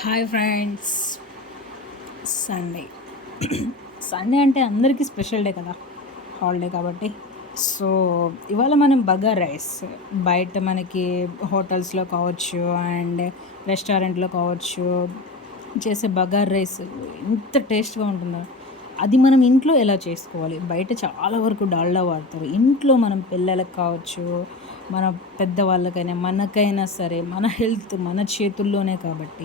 Hi friends. Sunday Sunday అంటే అందరికీ special day కదా, హాలిడే కాబట్టి. సో ఇవాళ మనం బగార్ రైస్ బయట మనకి హోటల్స్లో కావచ్చు అండ్ రెస్టారెంట్లో కావచ్చు చేసే బగార్ రైస్ ఎంత టేస్ట్గా ఉంటుందో అది మనం ఇంట్లో ఎలా చేసుకోవాలి. బయట చాలా వరకు డాల్డా వాడతారు. ఇంట్లో మనం పిల్లలకు కావచ్చు, మన పెద్దవాళ్ళకైనా మనకైనా సరే మన హెల్త్ మన చేతుల్లోనే కాబట్టి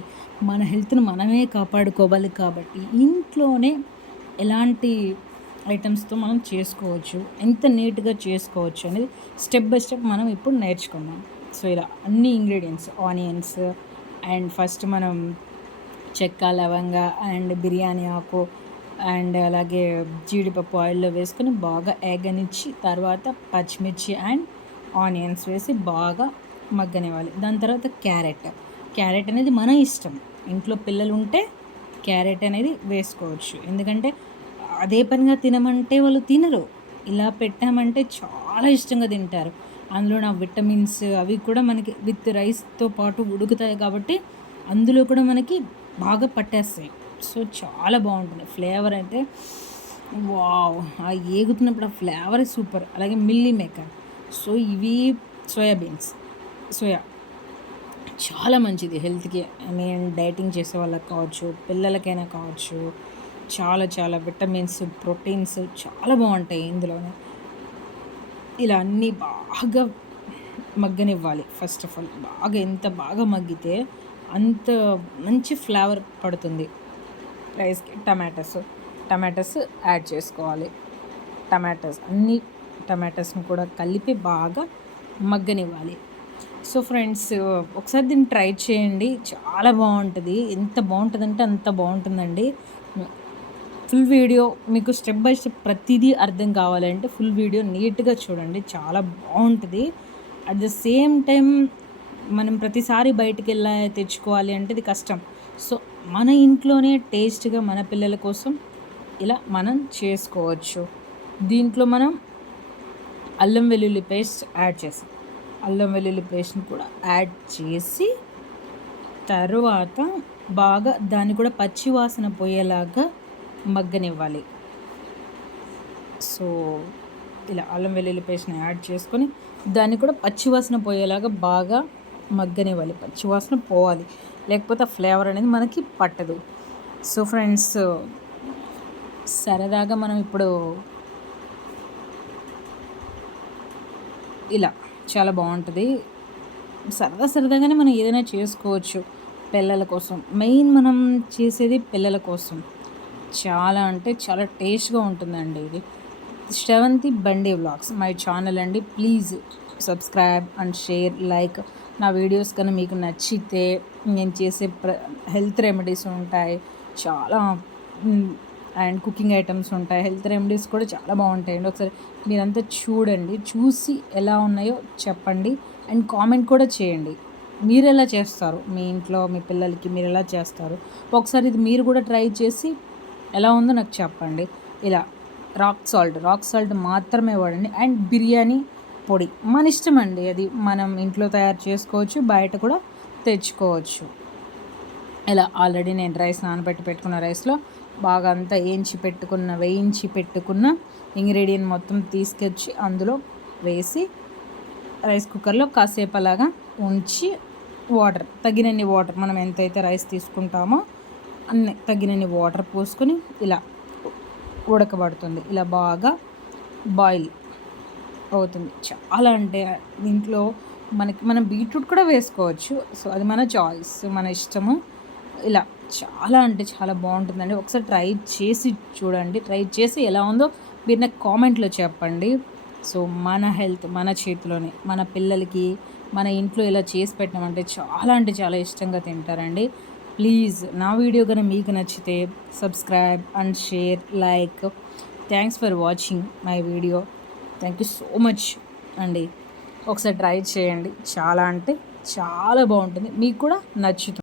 మన హెల్త్‌ని మనమే కాపాడుకోవాలి కాబట్టి ఇంట్లోనే ఎలాంటి ఐటమ్స్‌తో మనం చేసుకోవచ్చు, ఎంత నీట్‌గా చేసుకోవచ్చు అనేది స్టెప్ బై స్టెప్ మనం ఇప్పుడు నేర్చుకుందాం. సో ఇలా అన్ని ఇంగ్రీడియంట్స్ ఆనియన్స్ అండ్ ఫస్ట్ మనం చెక్క, లవంగ అండ్ బిర్యానీ ఆకు అండ్ అలాగే జీడిపప్పు ఆయిల్‌లో వేసుకొని బాగా ఏగనిచ్చి తర్వాత పచ్చిమిర్చి అండ్ ఆనియన్స్ వేసి బాగా మగ్గనివ్వాలి. దాని తర్వాత క్యారెట్ అనేది మన ఇష్టం. ఇంట్లో పిల్లలు ఉంటే క్యారెట్ అనేది వేసుకోవచ్చు. ఎందుకంటే అదే పనిగా తినమంటే వాళ్ళు తినరు. ఇలా పెట్టామంటే చాలా ఇష్టంగా తింటారు. అందులో నా విటమిన్స్ అవి కూడా మనకి విత్ రైస్‌తో పాటు ఉడుకుతాయి కాబట్టి అందులో కూడా మనకి బాగా పట్టేస్తాయి. సో చాలా బాగుంటుంది ఫ్లేవర్ అయితే. వావ్! ఆ ఏగుతున్నప్పుడు ఆ ఫ్లేవరే సూపర్. అలాగే మిల్లీ మేకర్. సో ఇవి సోయా చాలా మంచిది హెల్త్‌కి. ఐ మీన్ డైటింగ్ చేసే వాళ్ళకి కావచ్చు, పిల్లలకైనా కావచ్చు. చాలా చాలా విటమిన్స్, ప్రోటీన్స్ చాలా బాగుంటాయి ఇందులోనే. ఇలా అన్నీ బాగా మగ్గనివ్వాలి. ఫస్ట్ ఆఫ్ ఆల్ బాగా ఎంత బాగా మగ్గితే అంత మంచి ఫ్లేవర్ పడుతుంది రైస్‌కి. టమాటోస్ యాడ్ చేసుకోవాలి. అన్ని టమాటోస్‌ని కూడా కలిపి బాగా మగ్గనివ్వాలి. సో ఫ్రెండ్స్, ఒకసారి దీన్ని ట్రై చేయండి. చాలా బాగుంటుంది. ఎంత బాగుంటుందంటే అంత బాగుంటుందండి. ఫుల్ వీడియో మీకు స్టెప్ బై స్టెప్ ప్రతిదీ అర్థం కావాలంటే ఫుల్ వీడియో నీట్గా చూడండి. చాలా బాగుంటుంది. అట్ ద సేమ్ టైం మనం ప్రతిసారి బయటికి వెళ్ళి తెచ్చుకోవాలి అంటే ఇది కష్టం. సో మన ఇంట్లోనే టేస్ట్గా మన పిల్లల కోసం ఇలా మనం చేసుకోవచ్చు. దీంట్లో మనం అల్లం వెల్లుల్లి పేస్ట్ యాడ్ చేసాం. అల్లం వెల్లుల్లి పేస్ట్ని కూడా యాడ్ చేసి తరువాత బాగా దాన్ని కూడా పచ్చి వాసన పోయేలాగా మగ్గనివ్వాలి. సో ఇలా అల్లం వెల్లుల్లి పేస్ట్ని యాడ్ చేసుకొని దాన్ని కూడా పచ్చివాసన పోయేలాగా బాగా మగ్గనివ్వాలి. పచ్చివాసన పోవాలి, లేకపోతే ఆ ఫ్లేవర్ అనేది మనకి పట్టదు. సో ఫ్రెండ్స్, సరదాగా మనం ఇప్పుడు ఇలా చాలా బాగుంటుంది. సరదాగానే మనం ఏదైనా చేసుకోవచ్చు పిల్లల కోసం. మెయిన్ మనం చేసేది పిల్లల కోసం. చాలా అంటే చాలా టేస్ట్గా ఉంటుందండి ఇది. శ్రవంతి బండి వ్లాగ్స్ మై ఛానల్ అండి. Please subscribe and share, like. నా వీడియోస్ కన్నా మీకు నచ్చితే నేను చేసే హెల్త్ రెమెడీస్ ఉంటాయి చాలా, అండ్ కుకింగ్ ఐటమ్స్ ఉంటాయి. హెల్త్ రెమెడీస్ కూడా చాలా బాగుంటాయండి. ఒకసారి మీరంతా చూడండి, చూసి ఎలా ఉన్నాయో చెప్పండి అండ్ కామెంట్ కూడా చేయండి. మీరు ఎలా చేస్తారు మీ ఇంట్లో మీ పిల్లలకి, మీరు ఎలా చేస్తారు ఒకసారి ఇది మీరు కూడా ట్రై చేసి ఎలా ఉందో నాకు చెప్పండి. ఇలా రాక్ సాల్ట్ మాత్రమే వాడండి. అండ్ బిర్యానీ పొడి మన ఇష్టం అండి. అది మనం ఇంట్లో తయారు చేసుకోవచ్చు, బయట కూడా తెచ్చుకోవచ్చు. ఇలా ఆల్రెడీ నేను రైస్ నానబెట్టి పెట్టుకున్న రైస్లో బాగా అంతా వేయించి పెట్టుకున్న ఇంగ్రీడియంట్ మొత్తం తీసుకొచ్చి అందులో వేసి రైస్ కుక్కర్లో కాసేపు అలాగా ఉంచి తగినన్ని వాటర్ మనం ఎంతైతే రైస్ తీసుకుంటామో తగినన్ని వాటర్ పోసుకొని ఇలా ఉడకబడుతుంది. ఇలా బాగా బాయిల్ అవుతుంది. చాలా అంటే దీంట్లో మనం బీట్రూట్ కూడా వేసుకోవచ్చు. సో అది మన చాయిస్, మన ఇష్టము. ఇలా చాలా అంటే చాలా బాగుంటుందండి. ఒకసారి ట్రై చేసి చూడండి. ట్రై చేసి ఎలా ఉందో మీరు నాకు కామెంట్లో చెప్పండి. సో మన హెల్త్ మన చేతిలోనే. మన పిల్లలకి మన ఇంట్లో ఇలా చేసి పెట్టినామంటే చాలా అంటే చాలా ఇష్టంగా తింటారండి. ప్లీజ్ నా వీడియో కనుక మీకు నచ్చితే subscribe and share, like. Thanks for watching my video. Thank you so much అండి. ఒకసారి ట్రై చేయండి. చాలా అంటే చాలా బాగుంటుంది, మీకు కూడా నచ్చుతుంది.